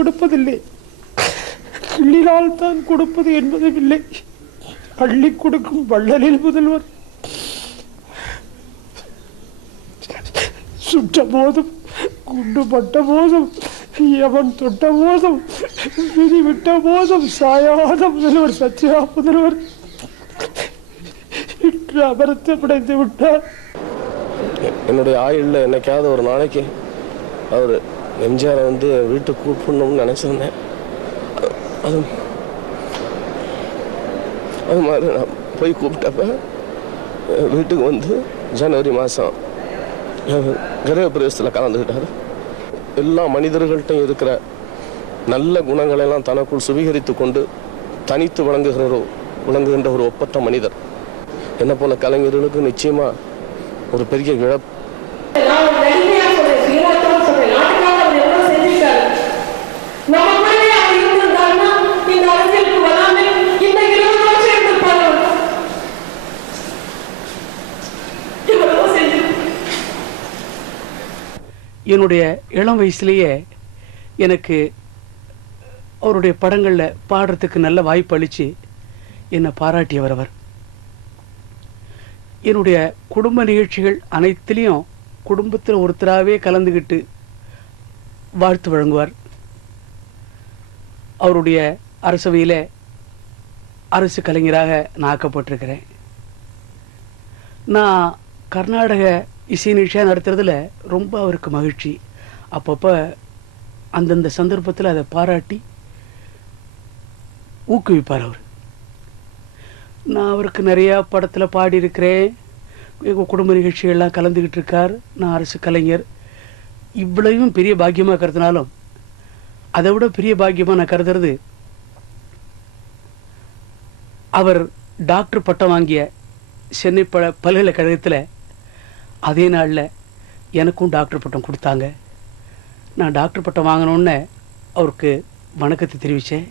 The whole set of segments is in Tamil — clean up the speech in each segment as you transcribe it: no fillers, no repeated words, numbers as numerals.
கொடுப்பதில்லை, கிள்ளினால் தான் கொடுப்பது என்பதும் இல்லை. அள்ளி கொடுக்கும் வள்ளலில் முதல்வர். சுட்ட போதும், குண்டு பட்ட போதும், எவன் தொட்ட போதும், விதி விட்ட போதும் சாயாத முதல்வர், சத்யா முதல்வர் இன்று அமர்த்தப்படைந்து விட்டார். என்னுடைய ஆயுளில் என்னைக்காவது ஒரு நாளைக்கு அவர் எம்ஜிஆரை வீட்டுக்கு கூப்பிடணும்னு நினச்சிருந்தேன். அது மாதிரி நான் போய் கூப்பிட்டப்ப வீட்டுக்கு ஜனவரி மாதம் கிரக பிரவேசத்தில் கலந்துக்கிட்டார். எல்லா மனிதர்கள்ட்டும் இருக்கிற நல்ல குணங்களெல்லாம் தனக்குள் சுவீகரித்து கொண்டு தனித்து விளங்குகின்ற ஒரு ஒப்பற்ற மனிதர். என்ன போல கலைஞர்களுக்கு நிச்சயமா ஒரு பெரிய இழப்பு. என்னுடைய இளம் வயசுலேயே எனக்கு அவருடைய படங்களில் பாடுறதுக்கு நல்ல வாய்ப்பு அளித்து என்னை பாராட்டியவர் அவர். என்னுடைய குடும்ப நிகழ்ச்சிகள் அனைத்திலையும் குடும்பத்தில் ஒருத்தராகவே கலந்துக்கிட்டு வாழ்த்து வழங்குவார். அவருடைய அரசவையில் அரசு கலைஞராக நான் ஆக்கப்பட்டிருக்கிறேன். நான் கர்நாடக இசை நிகழ்ச்சியாக நடத்துறதுல ரொம்ப அவருக்கு மகிழ்ச்சி. அப்பப்போ அந்தந்த சந்தர்ப்பத்தில் அதை பாராட்டி ஊக்குவிப்பார் அவர். நான் அவருக்கு நிறையா படத்தில் பாடியிருக்கிறேன், எங்கள் குடும்ப நிகழ்ச்சிகள்லாம் கலந்துக்கிட்டு இருக்கார். நான் அரசு கலைஞர். இவ்வளவும் பெரிய பாக்கியமாக கருதினாலும் அதை விட பெரிய பாக்கியமாக நான் கருதுறது அவர் டாக்டர் பட்டம் வாங்கிய சென்னை பல்கலைக்கழகத்தில் அதே நாளில் எனக்கும் டாக்டர் பட்டம் கொடுத்தாங்க. நான் டாக்டர் பட்டம் வாங்கினோன்னே அவருக்கு வணக்கத்தை தெரிவித்தேன்.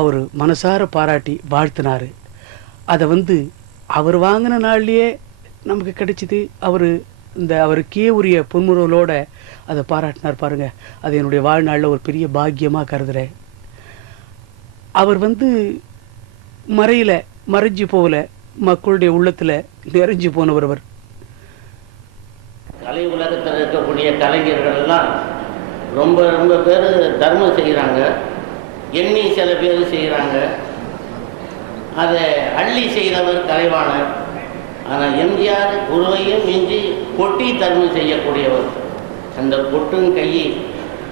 அவர் மனசார பாராட்டி வாழ்த்தினார். அதை அவர் வாங்கின நாள்லேயே நமக்கு கிடைச்சிது. அவருக்கே உரிய புன்முறுவலோடு அதை பாராட்டினார் பாருங்க. அது என்னுடைய வாழ்நாளில் ஒரு பெரிய பாக்கியமாக கருதுகிறேன். அவர் மறைஞ்சு போகல, மக்களுடைய உள்ளத்தில் நிறைஞ்சு போனவர் அவர். கலை உலகத்தில் இருக்கக்கூடிய கலைஞர்கள் எல்லாம் ரொம்ப ரொம்ப பேர் தர்மம் செய்கிறாங்க, எண்ணி சில பேர் செய்கிறாங்க, அதை அள்ளி செய்கிறவர் கலைவாணர். ஆனால் எம்ஜிஆர் குருவையும் மிஞ்சி கொட்டி தர்மம் செய்யக்கூடியவர். அந்த கொட்டும் கையை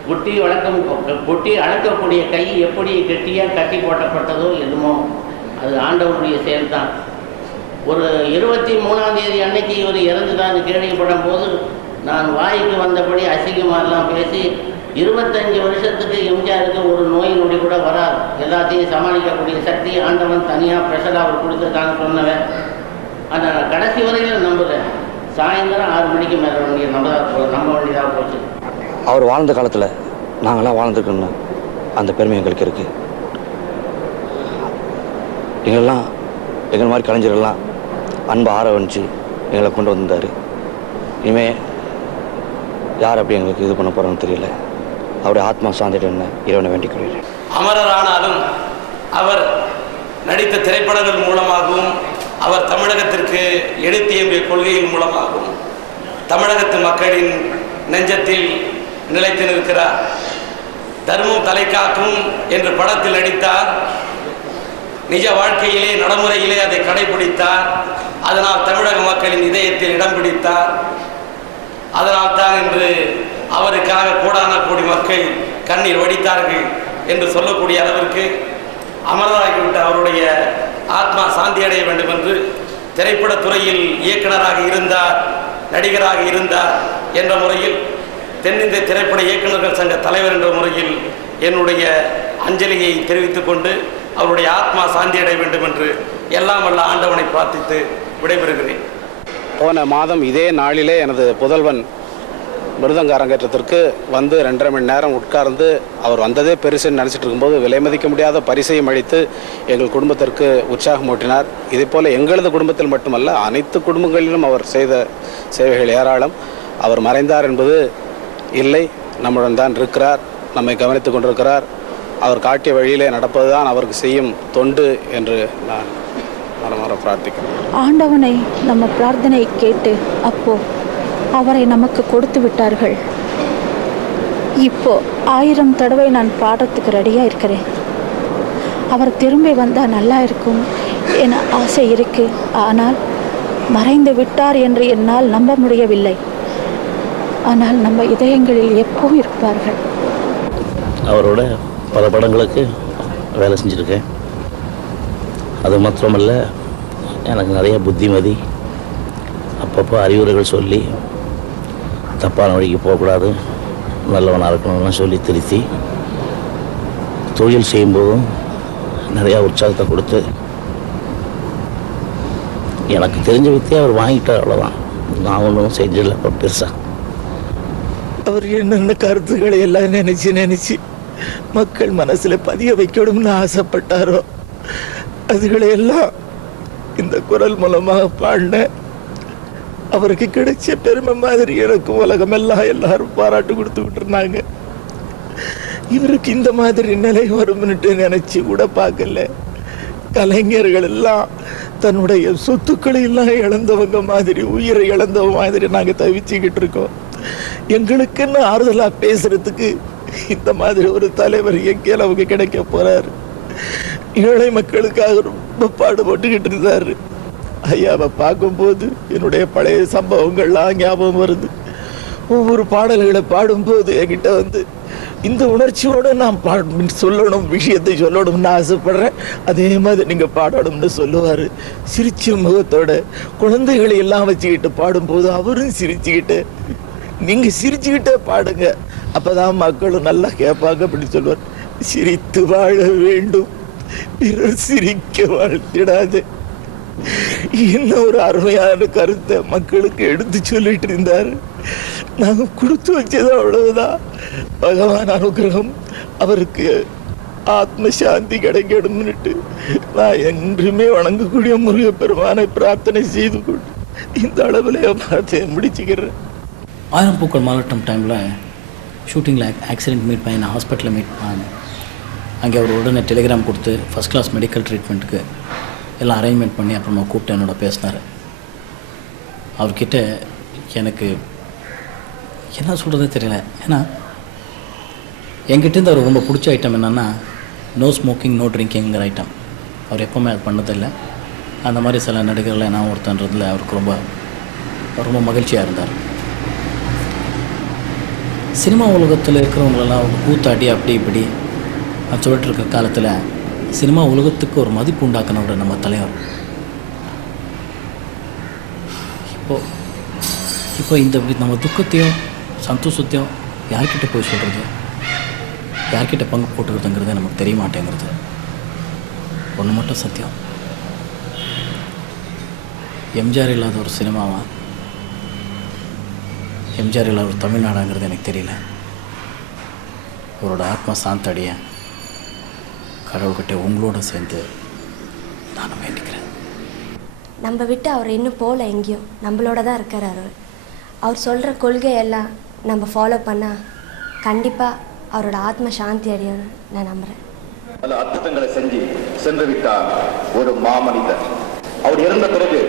கொட்டி அடக்கக்கூடிய கை எப்படி கெட்டியாக கட்டி போட்டப்பட்டதோ எதுமோ அது ஆண்டவருடைய செயல்தான். ஒரு 23ஆம் தேதி அன்னைக்கு இவர் இறந்துட்டான்னு கேள்விப்படும் போது நான் வாய்க்கு வந்தபடி அசிங்கமாரெலாம் பேசி 25 வருஷத்துக்கு எம்ஜிஆருக்கு ஒரு நோய் நொடி கூட வராது, எல்லாத்தையும் சமாளிக்கக்கூடிய சக்தி ஆண்டவன் தனியாக ஸ்பெஷலாக அவர் கொடுத்துருக்கான்னு சொன்னவன். அதை நான் கடைசி வரையில் நம்புகிறேன். சாயந்தரம் 6 மணிக்கு மேலே நம்ப வேண்டியதாக போச்சு. அவர் வாழ்ந்த காலத்தில் நாங்களாம் வாழ்ந்துருக்கணும், அந்த பெருமை எங்களுக்கு இருக்குது. எங்களெல்லாம் எங்கள் மாதிரி கலைஞர்கள்லாம் அன்பை ஆரவணிச்சு எங்களை கொண்டு வந்தார். இனிமேல் யார் அப்படி எங்களுக்கு இது பண்ண போகிறோன்னு தெரியல. அவருடைய ஆத்மா சாந்திட்டு இறைவனை வேண்டிக் கொள்கிறேன். அமரரானாலும் அவர் நடித்த திரைப்படங்கள் மூலமாகவும் அவர் தமிழகத்திற்கு எடுத்தியம்பிய கொள்கையின் மூலமாகவும் தமிழகத்து மக்களின் நெஞ்சத்தில் நிலைத்து நிற்கிறார். தர்மம் தலைக்காக்கும் என்று படத்தில் நடித்தார். நிஜ வாழ்க்கையிலே நடைமுறையிலே அதை கடைபிடித்தார். அதனால் தமிழக மக்களின் இதயத்தில் இடம் பிடித்தார். அதனால் தான் இன்று அவருக்காக கோடான கோடி மக்கள் கண்ணீர் வடித்தார்கள் என்று சொல்லக்கூடிய அளவிற்கு அமரராகிவிட்ட அவருடைய ஆத்மா சாந்தி அடைய வேண்டும் என்று திரைப்படத்துறையில் இயக்குனராக இருந்தார், நடிகராக இருந்தார் என்ற முறையில் தென்னிந்திய திரைப்பட இயக்குநர்கள் சங்க தலைவர் என்ற முறையில் என்னுடைய அஞ்சலியை தெரிவித்துக் கொண்டு அவருடைய ஆத்மா சாந்தி அடைய வேண்டும் என்று எல்லாம் வல்ல ஆண்டவனை பிரார்த்தித்து விடைபெறுகிறேன். போன மாதம் இதே நாளிலே எனது புதல்வன் மிருதங்க அரங்கேற்றத்திற்கு 2.5 மணி நேரம் உட்கார்ந்து அவர் வந்ததே பெருசுன்னு நினச்சிட்டு இருக்கும்போது விலை மதிக்க முடியாத பரிசையும் அளித்து எங்கள் குடும்பத்திற்கு உற்சாகம் ஊட்டினார். இதே போல் எங்களது குடும்பத்தில் மட்டுமல்ல, அனைத்து குடும்பங்களிலும் அவர் செய்த சேவைகள் ஏராளம். அவர் மறைந்தார் என்பது இல்லை, நம்முடன் தான் இருக்கிறார். நம்மை கவனித்து கொண்டிருக்கிறார். அவர் காட்டிய வழியிலே நடப்பதுதான் அவருக்கு செய்யும் தொண்டு என்று நான் மனமாற பிரார்த்திக்கிறேன். ஆண்டவனை நம்ம பிரார்த்தனை கேட்டு அப்போ அவரை நமக்கு கொடுத்து விட்டார்கள். இப்போ 1000 தடவை நான் பாடுறதுக்கு ரெடியாக இருக்கிறேன். அவர் திரும்பி வந்தால் நல்லா இருக்கும் என ஆசை இருக்கு. ஆனால் மறைந்து விட்டார் என்று என்னால் நம்ப முடியவில்லை. ஆனால் நம்ம இதயங்களில் எப்பவும் இருப்பார்கள். அவரோட பல படங்களுக்கு வேலை செஞ்சுருக்கேன். அது மாத்திரமல்ல, எனக்கு நிறைய புத்திமதி, அப்பப்போ அறிவுரைகள் சொல்லி தப்பான வழிக்கு போகக்கூடாது, நல்லவனாக இருக்கணும்னு சொல்லி திருத்தி தொழில் செய்யும்போதும் நிறையா உற்சாகத்தை கொடுத்து எனக்கு தெரிஞ்ச வித்தியை அவர் வாங்கிட்டார். அவ்வளோதான், நான் ஒன்றும் செஞ்சிடல இப்போ பெருசாக. அவர் என்னென்ன கருத்துக்களை எல்லாம் நினச்சி மக்கள் மனசில் பதிய வைக்கணும்னு ஆசைப்பட்டாரோ அதுகளையெல்லாம் இந்த குரல் மூலமாக பாடின அவருக்கு கிடைச்ச பெருமை மாதிரி எனக்கு உலகமெல்லாம் எல்லாரும் பாராட்டு கொடுத்துக்கிட்டு இருந்தாங்க. இவருக்கு இந்த மாதிரி நிலை வரும்னுட்டு நினைச்சு கூட பார்க்கல. கலைஞர்கள் எல்லாம் தன்னுடைய சொத்துக்களை எல்லாம் இழந்தவங்க மாதிரி, உயிரை இழந்தவங்க மாதிரி நாங்கள் தவிச்சுக்கிட்டு இருக்கோம். எங்களுக்குன்னு ஆறுதலாக பேசுறதுக்கு இந்த மாதிரி ஒரு தலைவர் எங்கேயும் அவங்க கிடைக்க போறாரு. ஏழை மக்களுக்காக ரொம்ப பாடுபட்டுக்கிட்டு இருந்தாரு. ஐயாவை பார்க்கும்போது என்னுடைய பழைய சம்பவங்கள்லாம் ஞாபகம் வருது. ஒவ்வொரு பாடல்களை பாடும்போது என்கிட்ட வந்து இந்த உணர்ச்சியோடு நான் சொல்லணும், விஷயத்தை சொல்லணும்னு ஆசைப்படுறேன், அதே மாதிரி நீங்கள் பாடணும்னு சொல்லுவார். சிரிச்ச முகத்தோட குழந்தைகளை எல்லாம் வச்சுக்கிட்டு பாடும்போது அவரும் சிரிச்சுக்கிட்டு, நீங்கள் சிரிச்சுக்கிட்டே பாடுங்க, அப்போதான் மக்களும் நல்லா கேட்பாங்க அப்படின்னு சொல்லுவார். சிரித்து வாழ வேண்டும், பிறர் சிரிக்க வாழ்த்திடாது. இன்னும் ஒரு அருமையான கருத்தை மக்களுக்கு எடுத்து சொல்லிட்டு இருந்தார். நாங்கள் கொடுத்து வச்சது அவ்வளவுதான். பகவான் அனுகிரகம், அவருக்கு ஆத்ம சாந்தி கிடைக்கணும்னுட்டு நான் என்றுமே வணங்கக்கூடிய முருகப்பெருமானை பிரார்த்தனை செய்து கொண்டு இந்த அளவில் வார்த்தையை முடிச்சுக்கிறேன். 1000 பூக்கள் மாவட்டம் டைமில் ஷூட்டிங்கில் ஆக்சிடெண்ட் மீட் பண்ணி நான் ஹாஸ்பிட்டலில் மீட் பண்ணேன். அங்கே அவர் உடனே டெலிகிராம் கொடுத்து ஃபஸ்ட் கிளாஸ் மெடிக்கல் ட்ரீட்மெண்ட்டுக்கு எல்லாம் அரேஞ்ச்மெண்ட் பண்ணி அப்புறமா கூப்பிட்டு என்னோட பேசினார். அவர்கிட்ட எனக்கு என்ன சொல்கிறதே தெரியல. ஏன்னா என்கிட்டேருந்து அவர் ரொம்ப பிடிச்ச ஐட்டம் என்னென்னா நோ ஸ்மோக்கிங் நோ ட்ரிங்கிங்கிற ஐட்டம். அவர் எப்போவுமே அது பண்ணதில்லை. அந்த மாதிரி சில நடிகர்களை நான் ஒருத்தன்றதில் அவருக்கு ரொம்ப மகிழ்ச்சியாக இருந்தார். சினிமா உலகத்தில் இருக்கிறவங்களெல்லாம் கூத்தாடி அப்படி இப்படி சொல்லிட்டு இருக்க காலத்தில் சினிமா உலகத்துக்கு ஒரு மதிப்பு உண்டாக்குனவர் நம்ம தலைவர். இப்போ இந்த நம்ம துக்கத்தையும் சந்தோஷத்தையும் யார்கிட்ட போய் சொல்கிறது, யார்கிட்ட பங்கு போட்டுக்கிறதுங்கிறது நமக்கு தெரிய மாட்டேங்கிறது. ஒன்று மட்டும் சத்தியம், எம்ஜிஆர் இல்லாத ஒரு சினிமாவா, எம்ஜிஆர் இல்லாத ஒரு தமிழ்நாடாங்கிறது எனக்கு தெரியல. அவரோட ஆத்மா சாந்தடிய கடவுள்கிட்ட உங்களோட சேர்ந்து நானும் வேண்டிக்கிறேன். நம்ம விட்டு அவர் இன்னும் போகல, எங்கேயும் நம்மளோட தான் இருக்கார். அவர் சொல்கிற கொள்கையெல்லாம் நம்ம ஃபாலோ பண்ணால் கண்டிப்பாக அவரோட ஆத்ம சாந்தி அடையும்னு நான் நம்புகிறேன். பல அற்புதங்களை சென்று விட்டார் ஒரு மாமனிதர். அவர் இறந்த பிறகு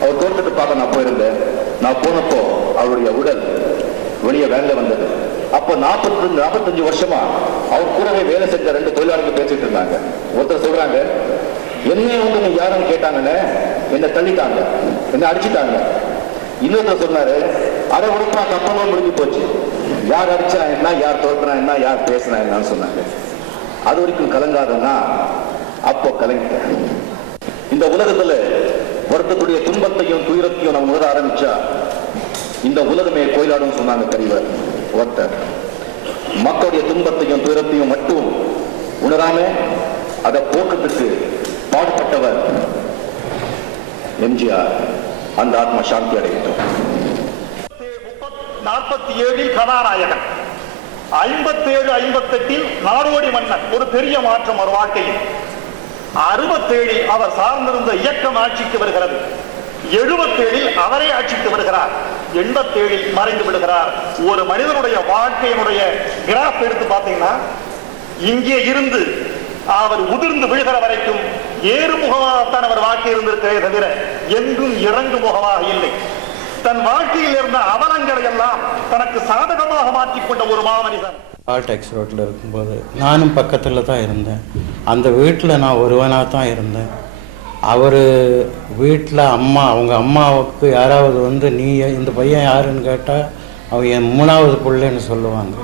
அவர் தோட்டத்தை பார்க்க நான் போயிருந்தேன். நான் போனப்போ அவருடைய உடல் வெளியே வேலை வந்தது. அப்போ 45 வருஷமா அவர் கூடவே வேலை செஞ்ச 2 தொழிலாளர்கள் பேசிட்டு இருந்தாங்க. ஒருத்தர் சொல்றாங்க, என்னைய வந்து நீ யாருன்னு கேட்டாங்கன்னு என்னை தள்ளிட்டாங்க, என்னை அடிச்சுட்டாங்க. இன்னொருத்தர் சொன்னாரு, அரை உடம்பா தப்பமாக முடிஞ்சு போச்சு, யார் அடிச்சா என்ன, யார் தோற்கனா என்ன, யார் பேசினா என்னன்னு சொன்னாங்க. அது வரைக்கும் கலங்காதுன்னா அப்போ கலங்கிட்டேன். இந்த உலகத்துல வருத்தத்துடைய துன்பத்தையும் துயரத்தையும் நம்ம உணர ஆரம்பிச்சா இந்த உலகமே கோயிலாடும் சொன்னாங்க பெரியவர் ஒருத்தர். மக்களுடைய துன்பத்தையும் துயரத்தையும் மட்டும் உணராம அதை போக்குறதுக்கு பாடுபட்டவர் எம்ஜிஆர். அந்த ஆத்மா சாந்தி அடையட்டும். 47 கதாநாயகன், 57 58 நாடோடி மன்னன், ஒரு பெரிய மாற்றம் ஒரு வாழ்க்கையில். 67 அவர் சார்ந்திருந்த இயக்கம் ஆட்சிக்கு வருகிறது. 77 அவரே ஆட்சிக்கு வருகிறார். 87 மறைந்து விடுகிறார். ஒரு மனிதனுடைய வாழ்க்கையினுடைய கிராஃப் எடுத்து பார்த்தீங்கன்னா இங்கே இருந்து அவர் உதிர்ந்து விழுகிற வரைக்கும் ஏறுமுகமாகத்தான் அவர் வாழ்க்கை இருந்திருக்கிறே தவிர எங்கும் இறங்கு முகமாக இல்லை. தன் வாழ்க்கையில் இருந்த அவலங்களை எல்லாம் தனக்கு சாதகமாக மாற்றிக்கொண்ட ஒரு மாமனிதன். ஆல்டெக்ஸ் ரோட்டில் இருக்கும்போது நானும் பக்கத்தில் தான் இருந்தேன். அந்த வீட்டில் நான் ஒருவனாக தான் இருந்தேன். அவர் வீட்டில் அவங்க அம்மாவுக்கு யாராவது வந்து நீ இந்த பையன் யாருன்னு கேட்டால் அவன் என் 3வது பிள்ளைன்னு சொல்லுவாங்க.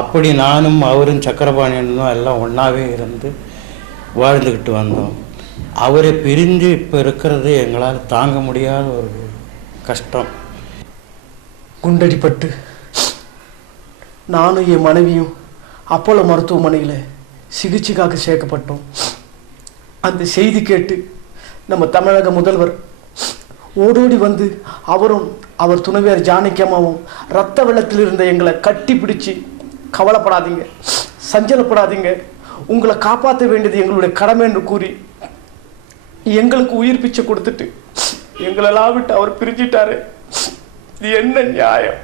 அப்படி நானும் அவரும் சக்கரபாணியனும் எல்லாம் ஒன்றாவே இருந்து வாழ்ந்துக்கிட்டு வந்தோம். அவரை பிரிஞ்சு இப்போ இருக்கிறது எங்களால் தாங்க முடியாத ஒரு கஷ்டம். குண்டடிப்பட்டு நானும் என் மனைவியும் அப்போலோ மருத்துவமனையில் சிகிச்சைக்காக சேர்க்கப்பட்டோம். அந்த செய்தி கேட்டு நம்ம தமிழக முதல்வர் ஓடோடி வந்து அவரும் அவர் துணைவியார் ஜானகியம்மாவும் இரத்த வெள்ளத்தில் இருந்த எங்களை கட்டி பிடிச்சி, கவலைப்படாதீங்க, சஞ்சலப்படாதீங்க, உங்களை காப்பாற்ற வேண்டியது எங்களுடைய கடமை என்று கூறி எங்களுக்கு உயிர் பிச்சை கொடுத்துட்டு எங்களெல்லாம் விட்டு அவர் பிரிஞ்சிட்டாரு. இது என்ன நியாயம்?